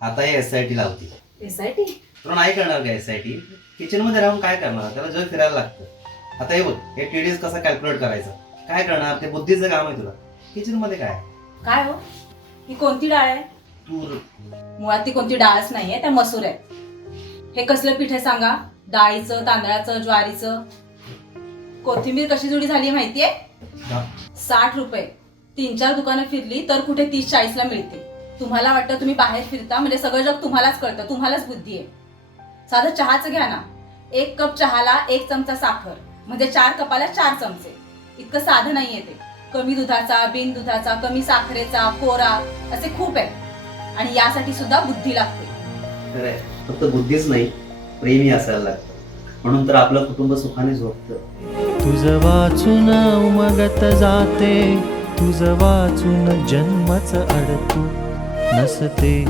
आता हे SIT लावते. SIT? तुला नाही करणार का SIT? किचन मध्ये राहून काय करणार? त्याला जग फिरायला लागतं. आता हे बघ, हे TDS कसा कॅल्क्युलेट करायचं काय करणार? ते बुद्धीचं काम आहे तुला. किचन मध्ये काय हो, ही कोणती डाळ आहे? तूर. मुळात ती कोणती डाळच नाहीये, त्या मसूर आहे. हे कसलं पीठ आहे सांगा? डाळीचं, तांदळाचं, ज्वारीचं. कोथिंबीर कशी जुडी झाली माहितीये? 60 रुपये. 3-4 दुकानं फिरली तर कुठे 30-40 ला मिळते. तुम्हाला वाटतं तुम्ही बाहेर फिरता म्हणजे सगळं जग तुम्हालाच कळतं, तुम्हालाच बुद्धी आहे. साधं चहाचं घ्या ना, 1 कप चहाला 1 चमचा साखर म्हणजे 4 कपाला 4 चमचे. इतकं साधं नाहीये ते. कमी दुधाचा, बिन दुधाचा, कमी साखरेचा, कोरा असे खूप आहे. आणि यासाठी सुद्धा बुद्धी लागते. खरंय, फक्त बुद्धीच नाही, प्रेमही असायला लागतं. म्हणून तर आपलं कुटुंब सुखाने झोपतं. तुझं वाचून उमगत जाते, तुझं वाचून जन्मच अडतो नसते.